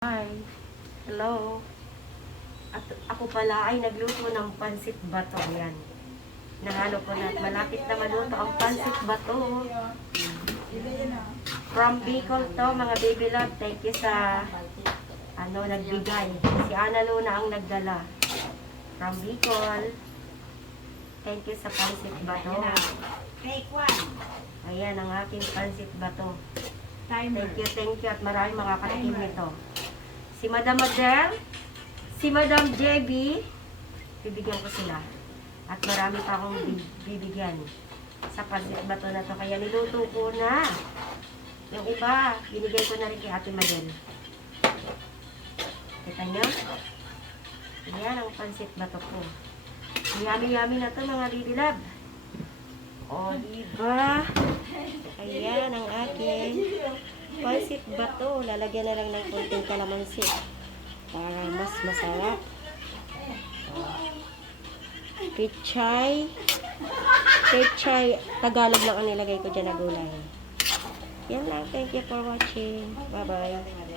Hi. Hello. At ako pala ay nagluto ng pansit bato. Ayan. Nahalo ko na at malapit na maluto ang pansit bato. From Bicol to, mga baby love. Thank you sa nagbigay. Si Ana Luna ang nagdala. From Bicol. Thank you sa pansit bato. Take one. Ayan ang aking pansit bato. Timer. Thank you at maraming makakatikim nito. Si Madam Adele, si Madam JB, bibigyan ko sila. At marami pa akong bibigyan sa pansit bato na to. Kaya niluto ko na. Yung iba, binigay ko na rin kay Ate Madel. Kita nyo? Yan ang pansit bato ko. Yummy-yummy na to mga baby love. O, diba? Ayan ang aking pansit bato. Lalagyan na lang ng konting kalamansi para mas masarap. Pechay. Tagalog lang ang nilagay ko dyan na gulay. Yan lang. Thank you for watching. Bye-bye.